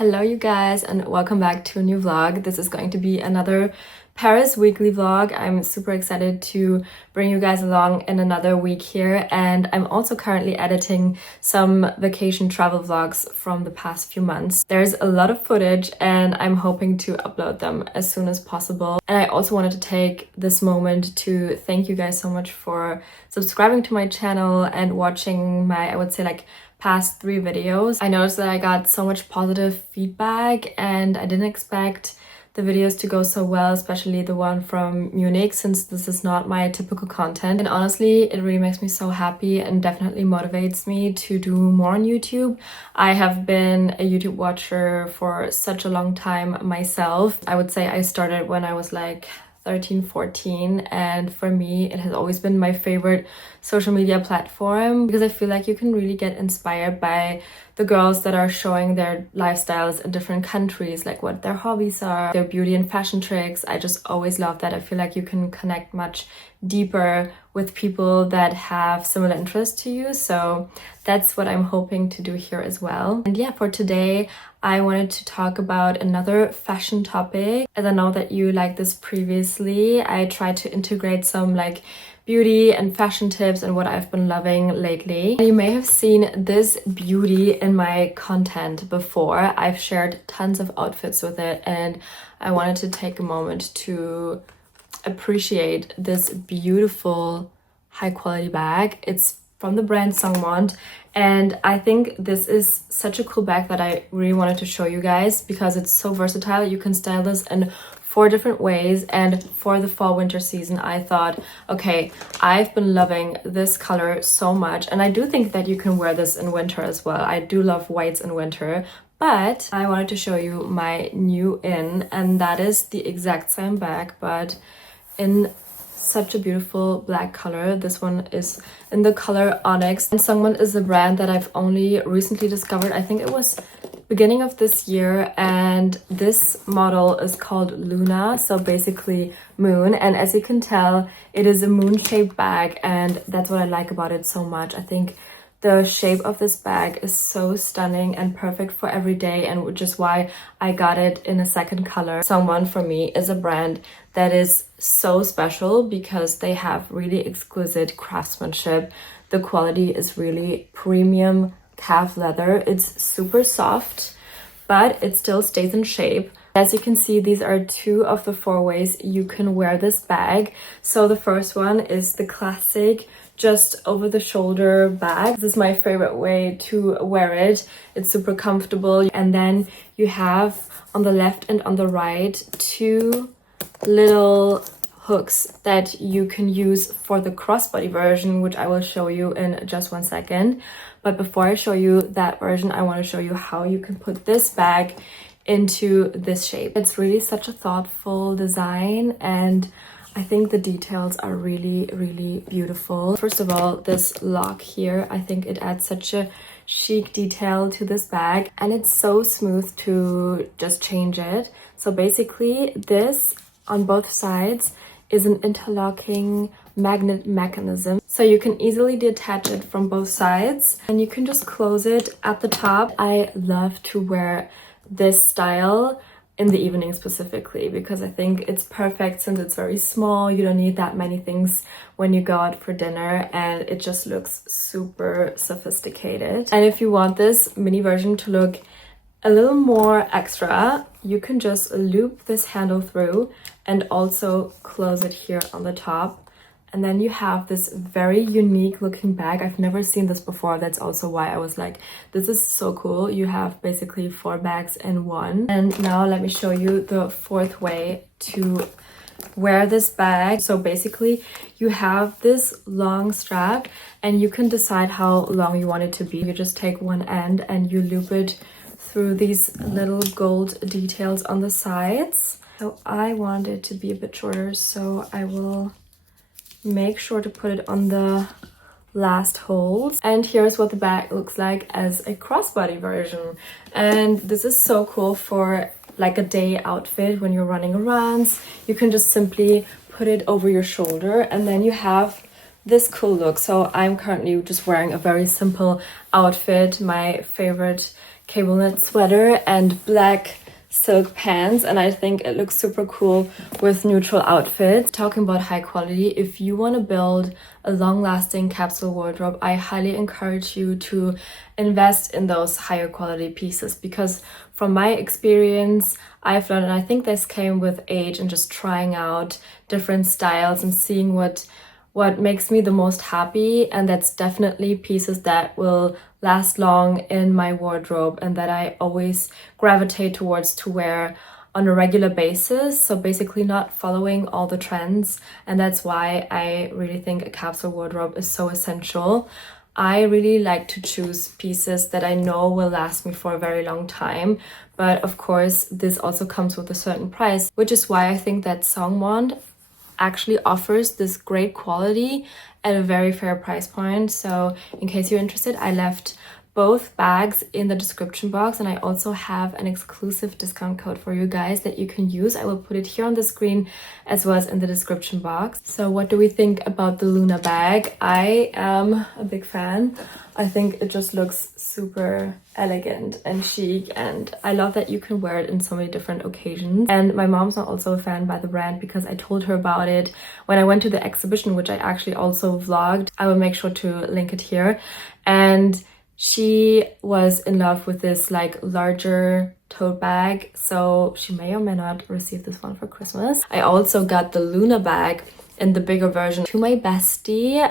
Hello you guys and welcome back to a new vlog. This is going to be another Paris weekly vlog. I'm super excited to bring you guys along in another week here, and I'm also currently editing some vacation travel vlogs from the past few months. There's a lot of footage and I'm hoping to upload them as soon as possible. And I also wanted to take this moment to thank you guys so much for subscribing to my channel and watching my, I would say, like past 3 videos. I noticed that I got so much positive feedback and I didn't expect the videos to go so well, especially the one from Munich, since this is not my typical content. And honestly, it really makes me so happy and definitely motivates me to do more on YouTube. I have been a YouTube watcher for such a long time myself. I would say I started when I was like 13, 14, and for me it has always been my favorite social media platform because I feel like you can really get inspired by the girls that are showing their lifestyles in different countries, like what their hobbies are, their beauty and fashion tricks. I just always love that. I feel like you can connect much deeper with people that have similar interests to you, so that's what I'm hoping to do here as well. And yeah, for today I wanted to talk about another fashion topic. As I know that you liked this previously, I tried to integrate some like beauty and fashion tips and what I've been loving lately. You may have seen this beauty in my content before. I've shared tons of outfits with it and I wanted to take a moment to appreciate this beautiful high quality bag. It's from the brand Songmont, and I think this is such a cool bag that I really wanted to show you guys because it's so versatile. You can style this in 4 different ways, and for the fall winter season I thought, okay, I've been loving this color so much, and I do think that you can wear this in winter as well. I do love whites in winter, but I wanted to show you my new in, and that is the exact same bag but in such a beautiful black color. This one is in the color Onyx, and Songmont is a brand that I've only recently discovered. I think it was beginning of this year, and this model is called Luna, so basically moon, and as you can tell it is a moon shaped bag, and that's what I like about it so much. I think the shape of this bag is so stunning and perfect for every day, and which is why I got it in a second color. Songmont for me is a brand that is so special because they have really exquisite craftsmanship. The quality is really premium calf leather. It's super soft, but it still stays in shape. As you can see, these are 2 of the 4 ways you can wear this bag. So the first one is the classic just over the shoulder bag. This is my favorite way to wear it. It's super comfortable. And then you have on the left and on the right 2 little hooks that you can use for the crossbody version, which I will show you in just 1 second. But before I show you that version, I want to show you how you can put this bag into this shape. It's really such a thoughtful design, and I think the details are really, really beautiful. First of all, this lock here, I think it adds such a chic detail to this bag, and it's so smooth to just change it. So basically this on both sides is an interlocking magnet mechanism, so you can easily detach it from both sides and you can just close it at the top. I love to wear this style in the evening specifically because I think it's perfect since it's very small. You don't need that many things when you go out for dinner, and it just looks super sophisticated. And if you want this mini version to look a little more extra, you can just loop this handle through and also close it here on the top, and then you have this very unique looking bag. I've never seen this before. That's also why I was like, this is so cool. You have basically 4 bags in one. And now let me show you the 4th way to wear this bag. So basically you have this long strap and you can decide how long you want it to be. You just take one end and you loop it through these little gold details on the sides. So I want it to be a bit shorter, so I will make sure to put it on the last holes. And here's what the bag looks like as a crossbody version, and this is so cool for like a day outfit when you're running errands. You can just simply put it over your shoulder, and then you have this cool look. So I'm currently just wearing a very simple outfit, my favorite cable knit sweater and black silk pants, and I think it looks super cool with neutral outfits. Talking about high quality, if you want to build a long-lasting capsule wardrobe, I highly encourage you to invest in those higher quality pieces, because from my experience I've learned, and I think this came with age and just trying out different styles and seeing what makes me the most happy, and that's definitely pieces that will last long in my wardrobe and that I always gravitate towards to wear on a regular basis. So basically not following all the trends, and that's why I really think a capsule wardrobe is so essential. I really like to choose pieces that I know will last me for a very long time, but of course this also comes with a certain price, which is why I think that Songmont actually offers this great quality at a very fair price point. So in case you're interested, I left both bags in the description box, and I also have an exclusive discount code for you guys that you can use. I will put it here on the screen as well as in the description box. So what do we think about the Luna bag? I am a big fan. I think it just looks super elegant and chic, and I love that you can wear it in so many different occasions. And my mom's also a fan by the brand because I told her about it when I went to the exhibition, which I actually also vlogged. I will make sure to link it here. And she was in love with this like larger tote bag, so she may or may not receive this one for Christmas. I also got the Luna bag in the bigger version to my bestie.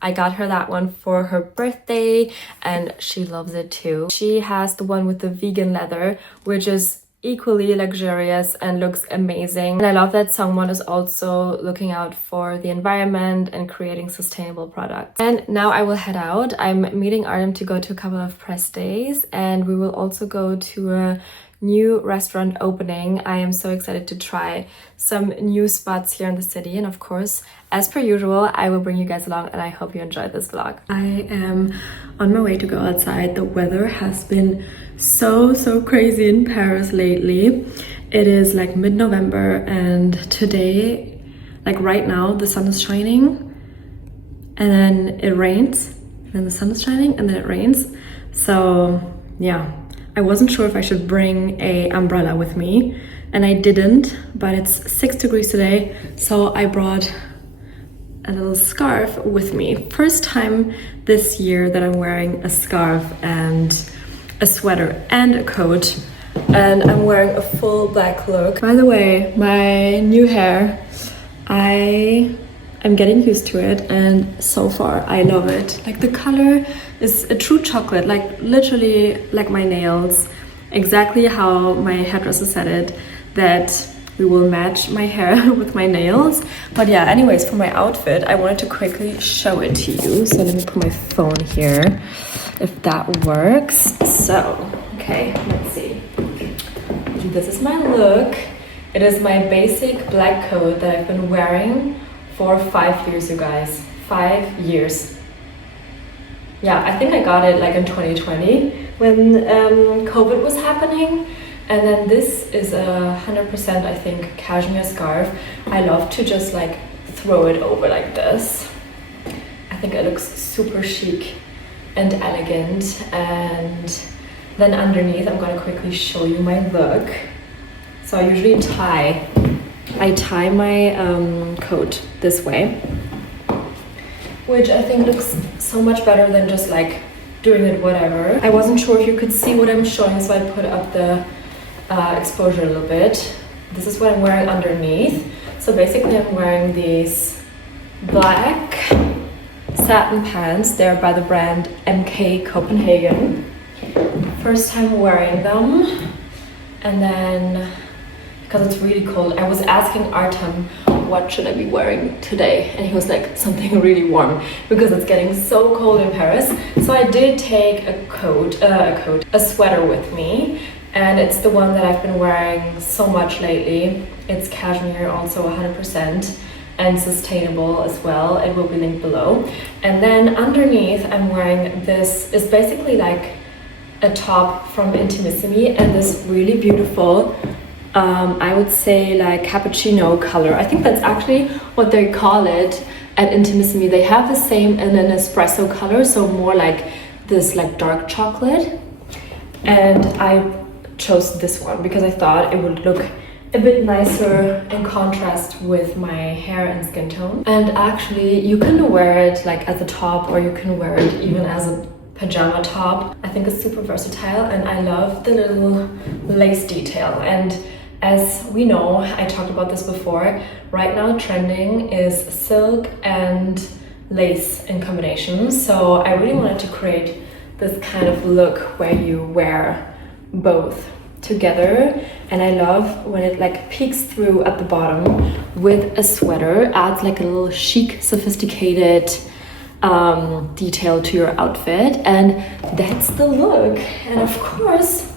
I got her that one for her birthday and she loves it too. She has the one with the vegan leather, which is equally luxurious and looks amazing. And I love that Songmont is also looking out for the environment and creating sustainable products. And now I will head out. I'm meeting Artem to go to a couple of press days, and we will also go to a new restaurant opening. I am so excited to try some new spots here in the city, and of course, as per usual, I will bring you guys along, and I hope you enjoyed this vlog. I am on my way to go outside. The weather has been so crazy in Paris lately. It is like mid-November, and today, like right now, the sun is shining and then it rains, and then the sun is shining and then it rains. So yeah, I wasn't sure if I should bring a umbrella with me, and I didn't, but it's 6 degrees today, so I brought a little scarf with me. First time this year that I'm wearing a scarf and a sweater and a coat, and I'm wearing a full black look. By the way, my new hair, I'm getting used to it, and so far I love it. Like the color is a true chocolate, like literally like my nails, exactly how my hairdresser said it, that we will match my hair with my nails. But yeah, anyways, for my outfit, I wanted to quickly show it to you. So let me put my phone here, if that works. So, okay, let's see. This is my look. It is my basic black coat that I've been wearing for 5 years, you guys. 5 years. Yeah, I think I got it like in 2020 when COVID was happening. And then this is a 100%, I think, cashmere scarf. I love to just like throw it over like this. I think it looks super chic and elegant. And then underneath, I'm gonna quickly show you my look. So I usually tie my coat this way, which I think looks so much better than just like doing it whatever. I wasn't sure if you could see what I'm showing, so I put up the exposure a little bit. This is what I'm wearing underneath. So basically I'm wearing these black satin pants. They're by the brand MK Copenhagen. First time wearing them. And then, because it's really cold, I was asking Artem what should I be wearing today, and he was like, something really warm, because it's getting so cold in Paris. So I did take a sweater with me, and it's the one that I've been wearing so much lately. It's cashmere, also 100%, and sustainable as well. It will be linked below. And then underneath I'm wearing this, is basically like a top from Intimissimi, and this really beautiful I would say like cappuccino color. I think that's actually what they call it. at Intimissimi. They have the same in an espresso color, so more like this like dark chocolate. And I chose this one because I thought it would look a bit nicer in contrast with my hair and skin tone. And actually you can wear it like as a top, or you can wear it even as a pajama top. I think it's super versatile, and I love the little lace detail. And as we know, I talked about this before, right now trending is silk and lace in combination. So I really wanted to create this kind of look where you wear both together. And I love when it like peeks through at the bottom with a sweater, adds like a little chic, sophisticated detail to your outfit. And that's the look. And of course,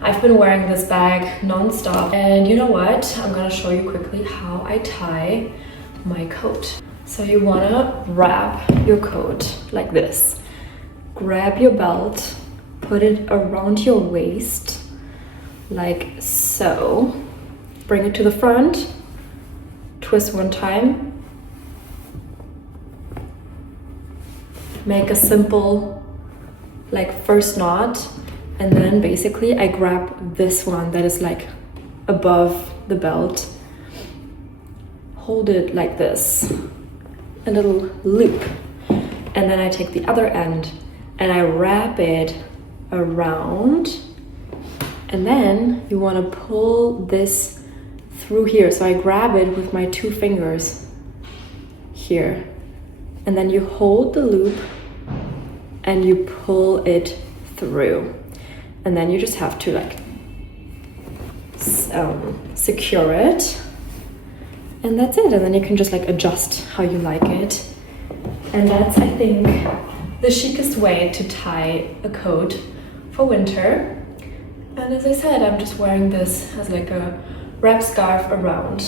I've been wearing this bag non-stop. And you know what? I'm gonna show you quickly how I tie my coat. So you wanna wrap your coat like this. Grab your belt, put it around your waist, like so. Bring it to the front, twist one time. Make a simple, like first knot. And then basically I grab this one that is like above the belt, hold it like this, a little loop. And then I take the other end and I wrap it around. And then you want to pull this through here. So I grab it with my 2 fingers here. And then you hold the loop and you pull it through. And then you just have to like secure it, and that's it. And then you can just like adjust how you like it. And that's, I think, the chicest way to tie a coat for winter. And as I said, I'm just wearing this as like a wrap scarf around.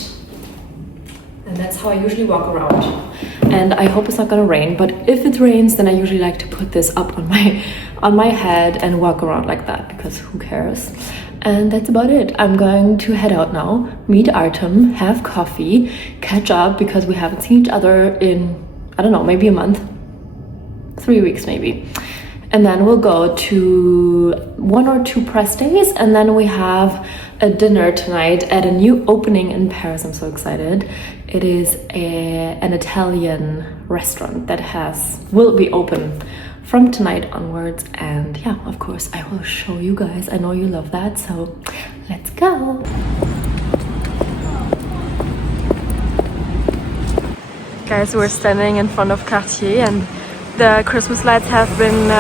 And that's how I usually walk around. And I hope it's not gonna rain, but if it rains, then I usually like to put this up on my head and walk around like that, because who cares? And that's about it. I'm going to head out now, meet Artem, have coffee, catch up, because we haven't seen each other in, I don't know, maybe a month, 3 weeks maybe. And then we'll go to 1 or 2 press days, and then we have a dinner tonight at a new opening in Paris. I'm so excited. It is an Italian restaurant that will be open from tonight onwards. And yeah, of course, I will show you guys. I know you love that, so let's go. Guys, we're standing in front of Cartier, and the Christmas lights have been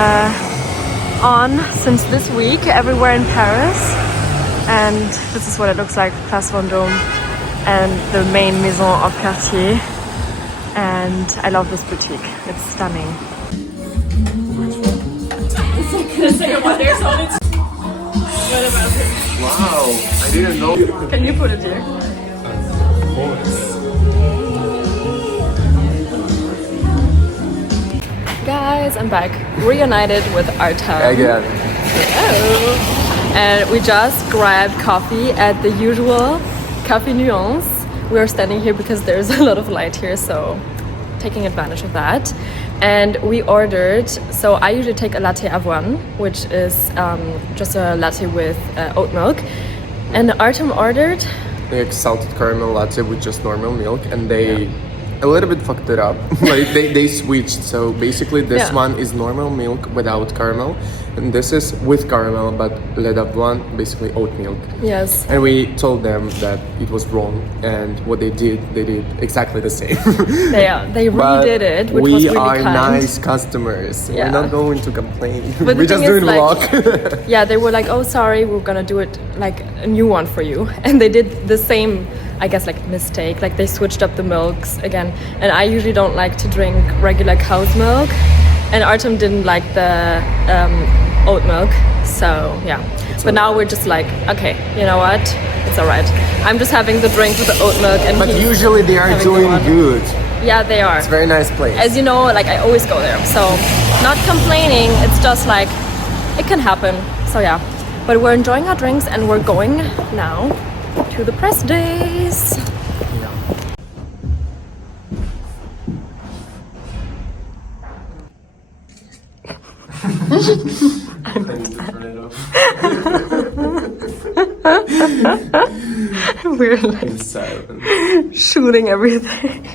on since this week everywhere in Paris. And this is what it looks like, Place Vendôme and the main maison of Cartier. And I love this boutique, it's stunning. Wow, I didn't know. Can you put it here? Guys, I'm back, reunited with Artem. Again. Hello. And we just grabbed coffee at the usual Café Nuances. We are standing here because there's a lot of light here, so taking advantage of that. And we ordered, so I usually take a latte avoine, which is just a latte with oat milk. And Artem ordered Like salted caramel latte with just normal milk, and they a little bit fucked it up. Like they switched. So basically this one is normal milk without caramel, and this is with caramel, but le d'avoine, basically oat milk. Yes. And we told them that it was wrong, and what they did exactly the same. They redid it, which was really kind. We are nice customers. Yeah. We're not going to complain. But We're just doing a vlog. Yeah, they were like, oh, sorry, we're gonna do it like a new one for you. And they did the same, I guess, like mistake. Like they switched up the milks again. And I usually don't like to drink regular cow's milk. And Artem didn't like the oat milk. So yeah. But now we're just like, okay, you know what? It's all right. I'm just having the drink with the oat milk. And but usually they are doing good. Yeah, they are. It's a very nice place. As you know, like I always go there. So not complaining. It's just like, it can happen. So yeah. But we're enjoying our drinks and we're going now to the press days. I need to turn it off. We're like shooting everything.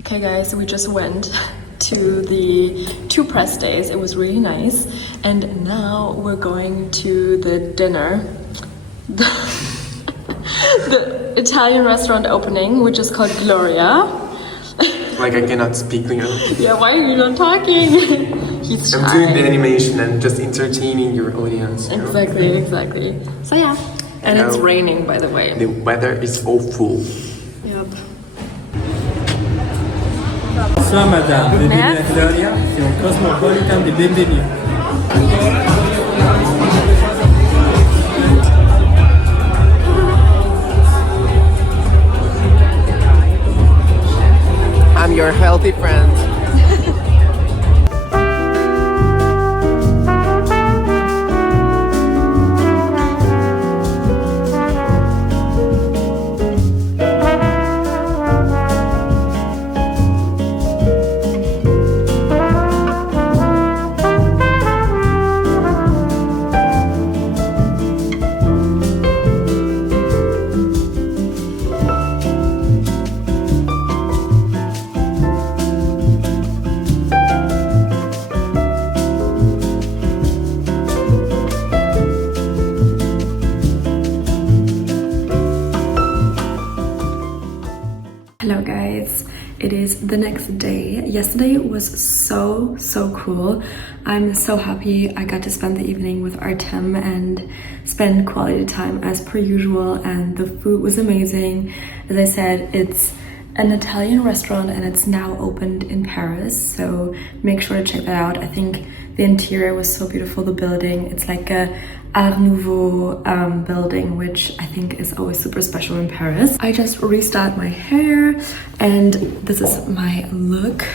Okay guys, we just went to the 2 press days. It was really nice. And now we're going to the dinner. The Italian restaurant opening, which is called Gloria. Like I cannot speak now. Yeah, why are you not talking? He's shy. I'm doing the animation and just entertaining your audience. You know? Exactly. So yeah. And it's raining, by the way. The weather is awful. Yep. Bonsoir madame, bienvenue à Gloria, c'est un cosmopolitan de bienvenue. I'm your healthy friend. Hello guys, it is the next day. Yesterday was so cool. I'm so happy I got to spend the evening with Artem and spend quality time as per usual, and the food was amazing. As I said, it's an Italian restaurant and it's now opened in Paris, so make sure to check that out. I think the interior was so beautiful, the building. It's like a Art Nouveau building, which I think is always super special in Paris. I just restyled my hair and this is my look.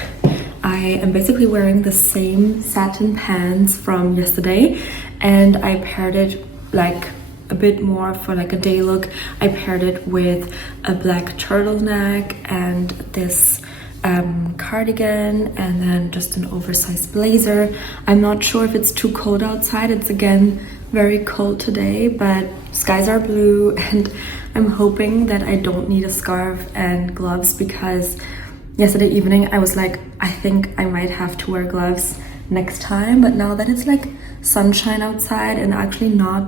I am basically wearing the same satin pants from yesterday and I paired it like a bit more for like a day look. I paired it with a black turtleneck and this cardigan and then just an oversized blazer. I'm not sure if it's too cold outside. It's again very cold today, but skies are blue and I'm hoping that I don't need a scarf and gloves, because yesterday evening I was like, I think I might have to wear gloves next time, but now that it's like sunshine outside and actually not,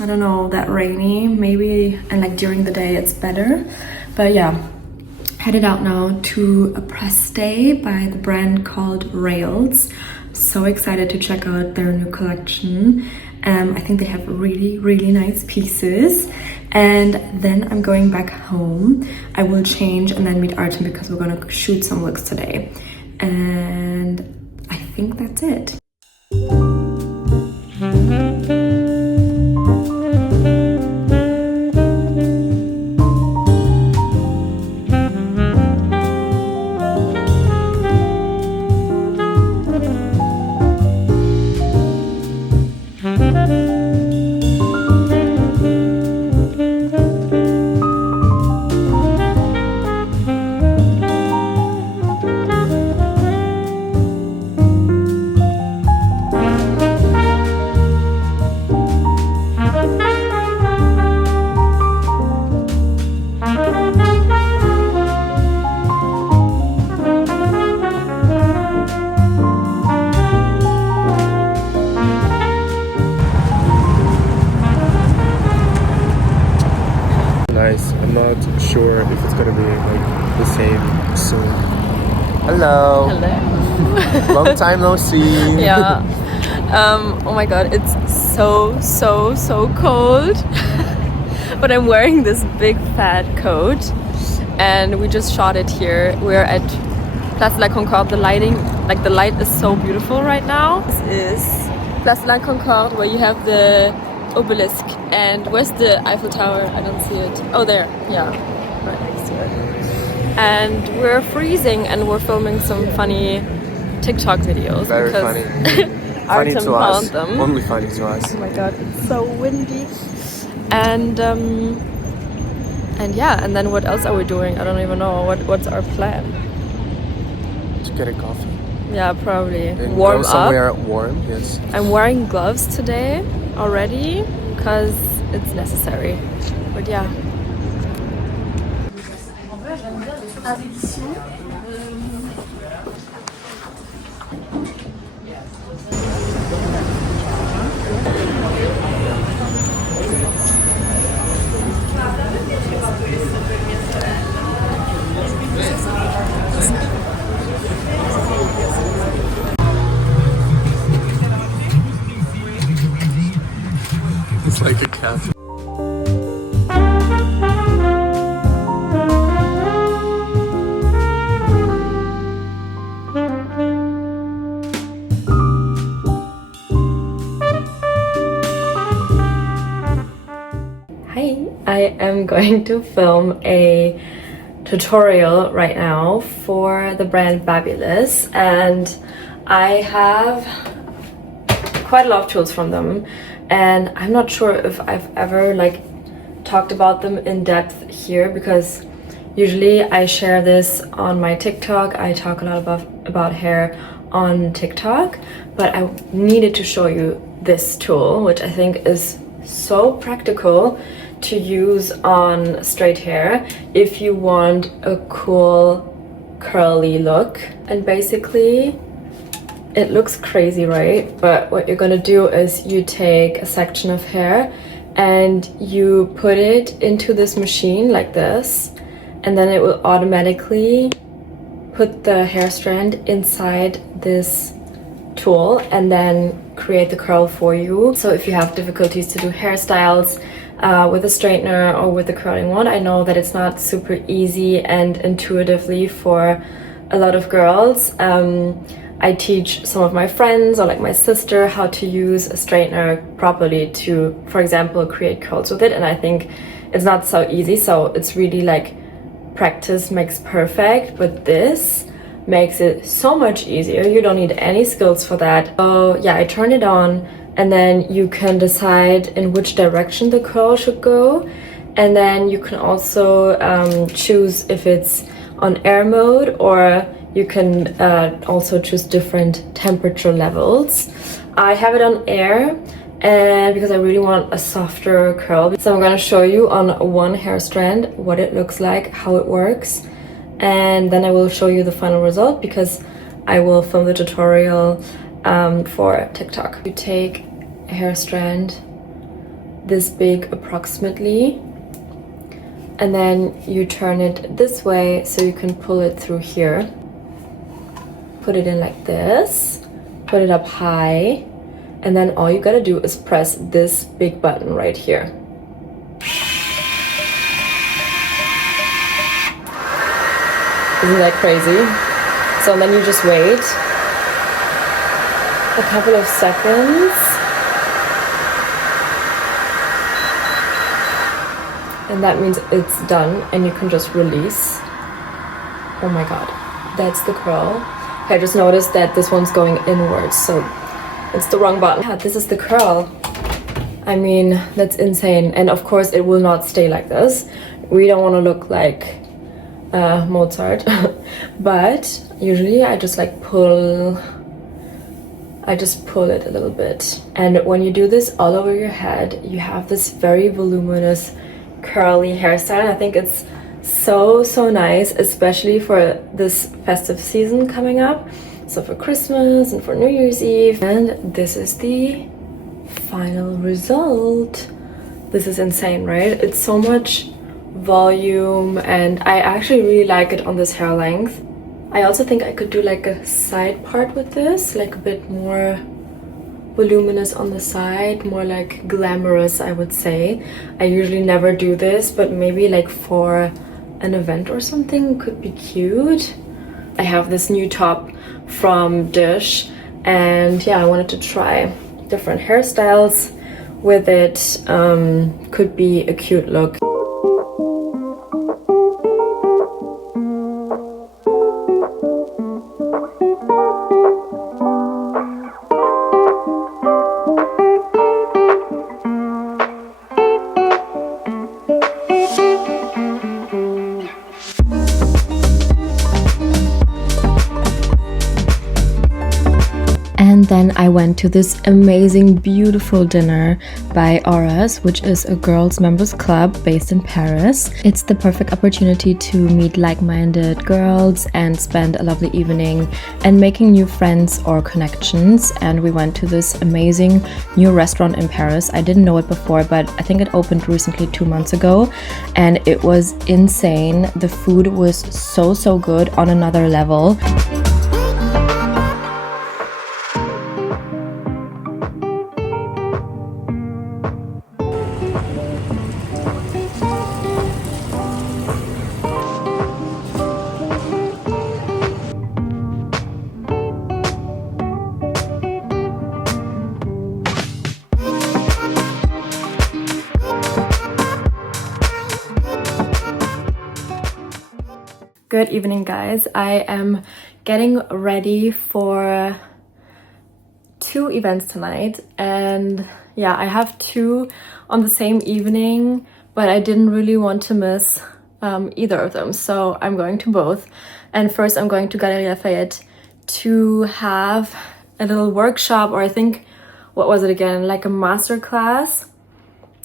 I don't know, that rainy maybe, and like during the day it's better. But yeah, headed out now to a press day by the brand called Rails. So excited to check out their new collection. I think they have really nice pieces. And then I'm going back home. I will change and then meet Artem because we're gonna shoot some looks today. And I think that's it. Nice. I'm not sure if it's gonna be like the same soon. Hello. Hello. Long time no see. Yeah. Oh my god, it's so cold. but I'm wearing this big fat coat, and we just shot it here. We're at Place de la Concorde. The lighting, like the light is so beautiful right now. This is Place de la Concorde, where you have the obelisk. And where's the Eiffel Tower? I don't see it. Oh, there. Yeah, right next to it. And we're freezing, and we're filming some funny TikTok videos. Very funny. Funny to us. Only funny to us. Oh my god, it's so windy. And yeah, and then what else are we doing? I don't even know. What's our plan? To get a coffee. Yeah, probably. And warm go somewhere up. warm, yes. I'm wearing gloves today already because it's necessary. But yeah. It's like a cafe. Hi, I am going to film a tutorial right now for the brand Babyliss, and I have quite a lot of tools from them, and I'm not sure if I've ever like talked about them in depth here, because usually I share this on my TikTok. I talk a lot about hair on TikTok, but I needed to show you this tool, which I think is so practical to use on straight hair if you want a cool curly look. And basically it looks crazy, right? But what you're gonna do is you take a section of hair and you put it into this machine like this, and then it will automatically put the hair strand inside this tool and then create the curl for you. So if you have difficulties to do hairstyles with a straightener or with a curling wand, I know that it's not super easy and intuitively for a lot of girls. I teach some of my friends or like my sister how to use a straightener properly to, for example, create curls with it, and I think it's not so easy. So it's really like practice makes perfect, but this makes it so much easier. You don't need any skills for that. So yeah, I turn it on, and then you can decide in which direction the curl should go, and then you can also choose if it's on air mode, or you can also choose different temperature levels. I have it on air, and because I really want a softer curl. So I'm gonna show you on one hair strand what it looks like, how it works, and then I will show you the final result because I will film the tutorial for TikTok. You take a hair strand this big approximately, and then you turn it this way so you can pull it through here. Put it in like this, put it up high, and then all you gotta do is press this big button right here. Isn't that crazy? So then you just wait a couple of seconds, and that means it's done, and you can just release. Oh my god, that's the curl. Okay, I just noticed that this one's going inwards, so it's the wrong button. Yeah, this is the curl. I mean, that's insane. And of course it will not stay like this. We don't want to look like Mozart. But usually I just like pull it a little bit. And when you do this all over your head, you have this very voluminous curly hairstyle. I think it's so nice, especially for this festive season coming up. So for Christmas and for New Year's Eve. And this is the final result. This is insane, right? It's so much volume, and I actually really like it on this hair length. I also think I could do like a side part with this, like a bit more voluminous on the side, more like glamorous, I would say. I usually never do this, but maybe like for an event or something could be cute. I have this new top from Dish, and yeah, I wanted to try different hairstyles with it. Could be a cute look. And then I went to this amazing, beautiful dinner by Oras, which is a girls' members club based in Paris. It's the perfect opportunity to meet like-minded girls and spend a lovely evening and making new friends or connections. And we went to this amazing new restaurant in Paris. I didn't know it before, but I think it opened recently 2 months ago, and it was insane. The food was so good, on another level. Good evening, guys. I am getting ready for 2 events tonight, and yeah, I have 2 on the same evening, but I didn't really want to miss either of them, so I'm going to both. And first I'm going to Galeries Lafayette to have a little workshop, or I think, what was it again, like a master class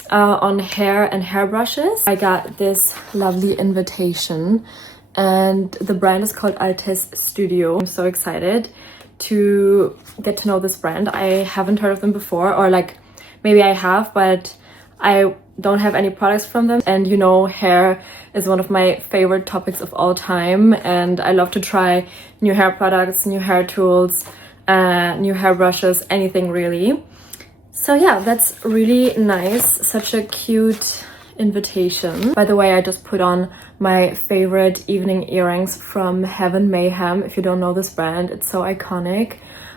on hair and hairbrushes. I got this lovely invitation, and the brand is called Altesse Studio. I'm so excited to get to know this brand. I haven't heard of them before, or like maybe I have, but I don't have any products from them. And you know, hair is one of my favorite topics of all time, and I love to try new hair products, new hair tools, new hair brushes, anything really. So yeah, that's really nice. Such a cute invitation. By the way, I just put on my favorite evening earrings from Heaven Mayhem. If you don't know this brand, it's so iconic.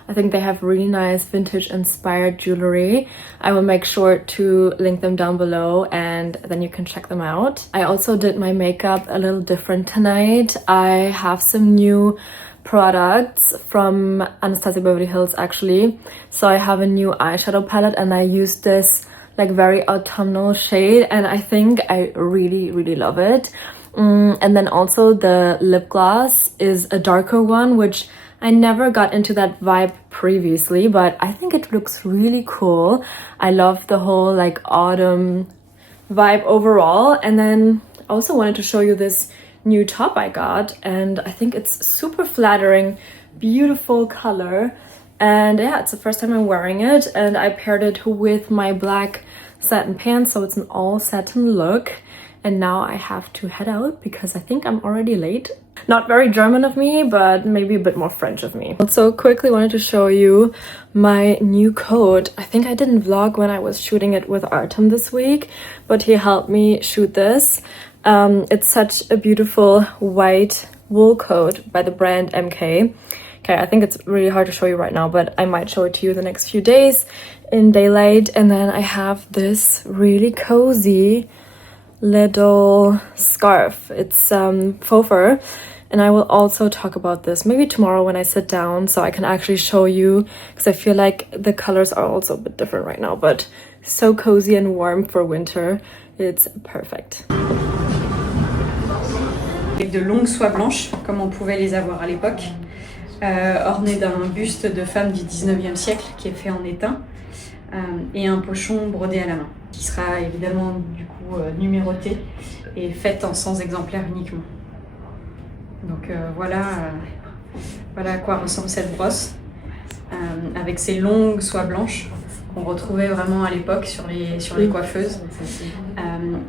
I think they have really nice vintage inspired jewelry. I will make sure to link them down below, and then you can check them out. I also did my makeup a little different tonight. I have some new products from Anastasia Beverly Hills actually. So I have a new eyeshadow palette, and I used this like very autumnal shade, and I think I really love it. And then also the lip gloss is a darker one, which I never got into that vibe previously, but I think it looks really cool. I love the whole like autumn vibe overall. And then I also wanted to show you this new top I got, and I think it's super flattering, beautiful color. And yeah, it's the first time I'm wearing it, and I paired it with my black satin pants, so it's an all satin look. And now I have to head out because I think I'm already late. Not very German of me, but maybe a bit more French of me. Also quickly wanted to show you my new coat. I think I didn't vlog when I was shooting it with Artem this week, but he helped me shoot this. It's such a beautiful white wool coat by the brand MK. Okay, I think it's really hard to show you right now, but I might show it to you the next few days in daylight. And then I have this really cozy little scarf. It's faux fur, and I will also talk about this maybe tomorrow when I sit down so I can actually show you, because I feel like the colors are also a bit different right now, but so cozy and warm for winter. It's perfect. Avec de longues soies blanches, comme on pouvait les avoir à l'époque, ornées d'un buste de femme du 19e siècle qui est fait en étain, et un pochon brodé à la main, qui sera évidemment du coup numéroté et faite en 100 exemplaires uniquement. Donc voilà à quoi ressemble cette brosse, avec ces longues soies blanches qu'on retrouvait vraiment à l'époque sur les coiffeuses,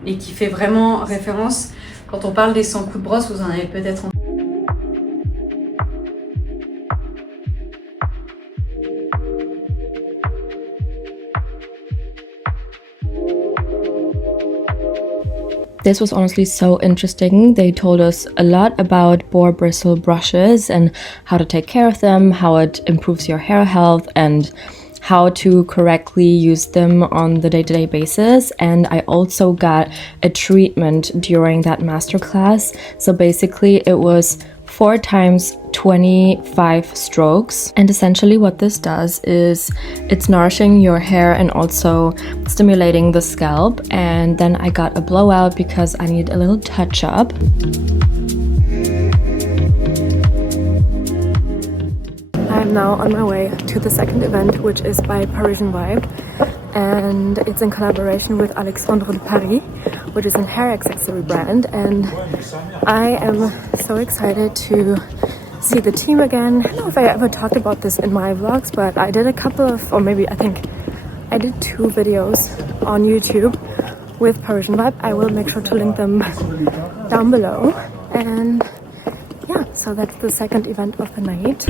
et qui fait vraiment référence, quand on parle des 100 coups de brosse, vous en avez peut-être entendu. This was honestly so interesting. They told us a lot about boar bristle brushes and how to take care of them, how it improves your hair health, and how to correctly use them on the day-to-day basis. And I also got a treatment during that masterclass. So basically it was 4 times 25 strokes, and essentially what this does is it's nourishing your hair and also stimulating the scalp. And then I got a blowout because I need a little touch up. I'm now on my way to the second event, which is by Parisianvibe, and it's in collaboration with Alexandre de Paris, which is a hair accessory brand. And I am so excited to see the team again. I don't know if I ever talked about this in my vlogs, but I did a couple of, or maybe I think I did 2 videos on YouTube with Parisianvibe. I will make sure to link them down below. And yeah, so that's the second event of the night.